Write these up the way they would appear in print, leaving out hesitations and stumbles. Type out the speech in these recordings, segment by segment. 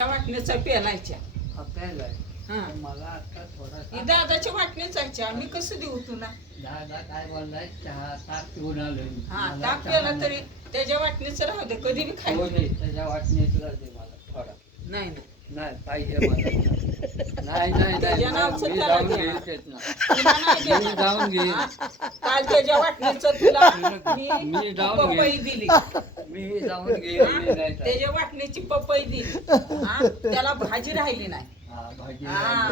वाटण्याचा पेलायच्या आपल्याला हा. मला आता थोडा दादाच्या वाटण्याचा मी कसं देऊ तुला दादा काय बोललाय चहा ताक पिऊन आलो हा ताक प्याला तरी त्याच्या वाटणीचं राहू दे कधी बी खायला त्याच्या वाटणीतला दे मला थोडा नाही नाही नाही पाहिजे मला नाही नाही त्याच्या नाही नावचं मी त्याला जाऊन द्या. घेईन तेच ना तुला नाही मी देणार. जाऊन घेईन हा? काल त्याच्या वाटणीचं तुला मी जाऊन पपई घेईन. दिली मी जाऊन घेईन मी नाही जात. त्याच्या वाटणीची पपई दिली हा? त्याला भाजी राहिली नाही हा, भाजी हा.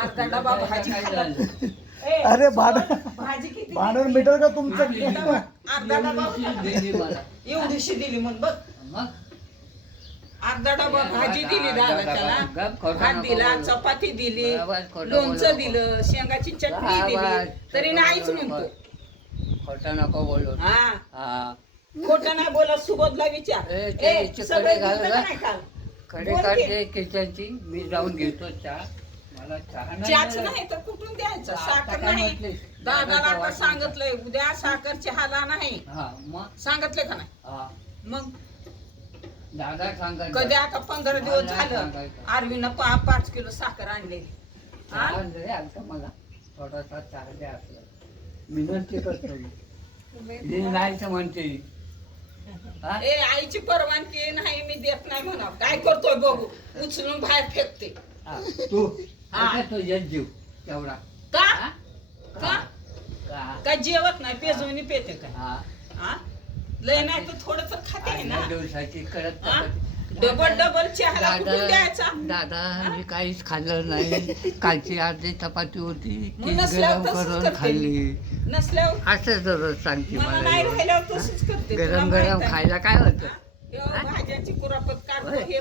अर्धा डबा भाजी काय खाल्ला. झालं? ए, अरे भांडण भाजी किती भांडण दिली? मिटल का तुमचं अर्धा डबा दिली मला एवढीशी दिली मग बघ मग अर्धा डबा भाजी दिली दादा त्याला गप खोटं भात नको दिला बोलू. चपाती दिली बरोबर, खोटं लोणचं बोलू दिलं शेंगाची चटणी दिली बरोबर, तरी खोटं नाहीच बोलू म्हणतो नको. खोटं नको बोलू हा हा खोटं नाही बोलत सुबोधला विचार ए, ते ए, चिकन सगळे घाल दिलं गं. का नाही काल? कडे बोल की. काढते किचनची मी जाऊन घेतो चहा मला चहा चहाच नाही नाही तर कुठून द्यायचं आता साखर काय नाही म्हटलीस? दादाला आता वाटलं. सांगितलंय उद्या साखर चहाला नाही हा मग सांगितलंय का नाही हा मग दादा सांगायचं कधी आता 15 दिवस मला झालं सांगायचं. आरवीनं 5 किलो साखर आणलेली हा? चहा दे आता मला थोडासा चहा द्या आपलं विनंती करतो मी नाही तर म्हणते हा? ए आईची परवानगी नाही मी देत नाही म्हणा काय करतोय बघू उचलून बाहेर फेकते हा, तू हा. आता तुझ्या जीव तेवढा का हा? का का काय जेवत नाही पेजवणी पेते काय हा हा लय नाही तर थोडं तर खाते ना आजच्या दिवसाची करत हा? चपाती. डबल डबल चहाला कुठून द्यायचा दादा मी काहीच खाल्लं नाही कालची अर्धी चपाती होती मग ती नसल्यावर गरम तसंच करून करते खाल्ली नसल्यावर असं दररोज सांगते मला मला नाही एवढं. राहिल्यावर तसंच करते तुला गरम माहित गरम आहे. खायला काय होतं हा? हे भाज्याची कुरापत काढतो हे